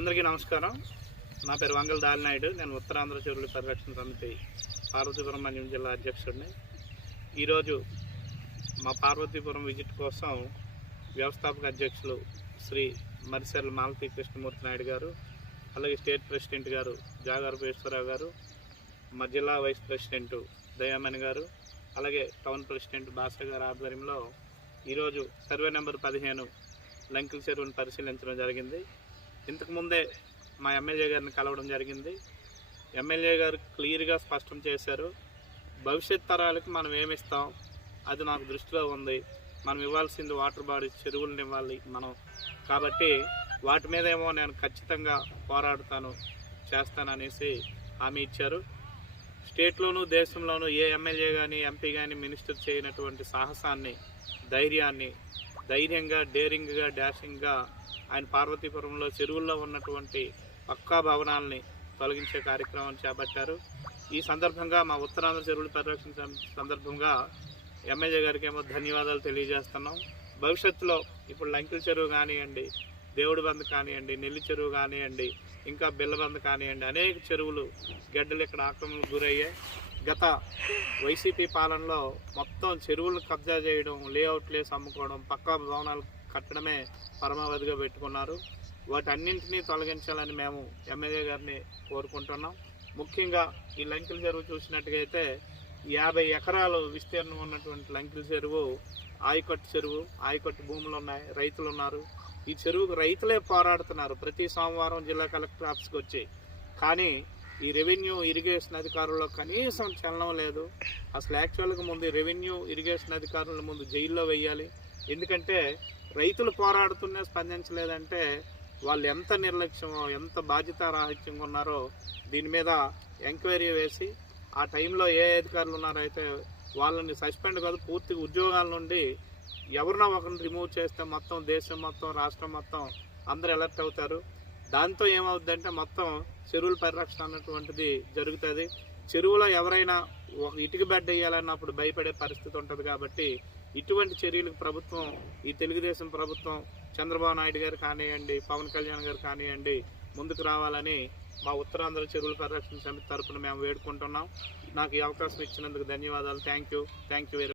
అందరికీ నమస్కారం. నా పేరు వంగల దాలినాయుడు. నేను ఉత్తరాంధ్ర చెరువుల పరిరక్షణ సమితి పార్వతీపురం మన్యం జిల్లా అధ్యక్షుడిని. ఈరోజు మా పార్వతీపురం విజిట్ కోసం వ్యవస్థాపక అధ్యక్షులు శ్రీ మరిసెల్ మాలతి కృష్ణమూర్తి నాయుడు గారు అలాగే స్టేట్ ప్రెసిడెంట్ గారు జాగారపేశ్వరరావు గారు మా జిల్లా వైస్ ప్రెసిడెంట్ దయామణి గారు అలాగే టౌన్ ప్రెసిడెంట్ బాసా గారి ఆధ్వర్యంలో ఈరోజు సర్వే నెంబర్ పదిహేను లంకిల్ చెరువును పరిశీలించడం జరిగింది. ఇంతకుముందే మా ఎమ్మెల్యే గారిని కలవడం జరిగింది. ఎమ్మెల్యే గారు క్లియర్గా స్పష్టం చేశారు. భవిష్యత్ తరాలకు మనం ఏమిస్తాం అది నాకు దృష్టిలో ఉంది. మనం ఇవ్వాల్సింది వాటర్ బాడీస్ చెరువులను ఇవ్వాలి మనం. కాబట్టి వాటి మీద ఏమో నేను ఖచ్చితంగా పోరాడుతాను చేస్తాననేసి హామీ ఇచ్చారు. స్టేట్లోనూ దేశంలోనూ ఏ ఎమ్మెల్యే కానీ ఎంపీ కానీ మినిస్టర్ చేయనటువంటి సాహసాన్ని ధైర్యాన్ని ధైర్యంగా డేరింగ్గా డాషింగ్గా ఆయన పార్వతీపురంలో చెరువుల్లో ఉన్నటువంటి పక్కా భవనాలని తొలగించే కార్యక్రమాన్ని చేపట్టారు. ఈ సందర్భంగా మా ఉత్తరాంధ్ర చెరువులు పరిరక్షించిన సందర్భంగా ఎమ్మెల్యే గారికి ఏమో ధన్యవాదాలు తెలియజేస్తున్నాం. భవిష్యత్తులో ఇప్పుడు లంకిల చెరువు కానివ్వండి దేవుడి బంద్ కానివ్వండి నెల్లి చెరువు కానివ్వండి ఇంకా బిల్లబంద్ కానివ్వండి అనేక చెరువులు గడ్డలు ఇక్కడ ఆక్రమణకు గురయ్యాయి. గత వైసీపీ పాలనలో మొత్తం చెరువులు కబ్జా చేయడం లేఅవుట్ వేసి అమ్ముకోవడం పక్కా భవనాలు కట్టడమే పరమావధిగా పెట్టుకున్నారు. వాటన్నింటినీ తొలగించాలని మేము ఎమ్మెల్యే గారిని కోరుకుంటున్నాం. ముఖ్యంగా ఈ లంకిల చెరువు చూసినట్టుగా అయితే యాభై ఎకరాలు విస్తీర్ణం ఉన్నటువంటి లంకిల చెరువు ఆయకట్టు చెరువు ఆయకట్టు భూములు ఉన్నాయి రైతులు ఉన్నారు ఈ చెరువుకు రైతులే పోరాడుతున్నారు. ప్రతి సోమవారం జిల్లా కలెక్టర్ ఆఫీస్కి వచ్చి. కానీ ఈ రెవెన్యూ ఇరిగేషన్ అధికారుల్లో కనీసం చలనం లేదు. అసలు యాక్చువల్గా ముందు రెవెన్యూ ఇరిగేషన్ అధికారుల ముందు జైల్లో వేయాలి ఎందుకంటే రైతులు పోరాడుతూనే స్పందించలేదంటే వాళ్ళు ఎంత నిర్లక్ష్యమో ఎంత బాధ్యత రాహిత్యంగా ఉన్నారో దీని మీద ఎంక్వైరీ వేసి ఆ టైంలో ఏ అధికారులు ఉన్నారో అయితే వాళ్ళని సస్పెండ్ కాదు పూర్తిగా ఉద్యోగాల నుండి ఎవరినో ఒకరిని రిమూవ్ చేస్తే మొత్తం దేశం మొత్తం రాష్ట్రం మొత్తం అందరు అలర్ట్ అవుతారు. దాంతో ఏమవుద్దంటే మొత్తం చెరువుల పరిరక్షణ అన్నటువంటిది జరుగుతుంది. చెరువులో ఎవరైనా ఒక ఇటుక బెడ్ వేయాలన్నప్పుడు భయపడే పరిస్థితి ఉంటుంది కాబట్టి ఇటువంటి చర్యలకు ప్రభుత్వం ఈ తెలుగుదేశం ప్రభుత్వం చంద్రబాబు నాయుడు గారు కానివ్వండి పవన్ కళ్యాణ్ గారు కానివ్వండి ముందుకు రావాలని మా ఉత్తరాంధ్ర చెరువుల పరిరక్షణ సమితి తరఫున మేము వేడుకుంటున్నాం. నాకు ఈ అవకాశం ఇచ్చినందుకు ధన్యవాదాలు. Thank you thank you very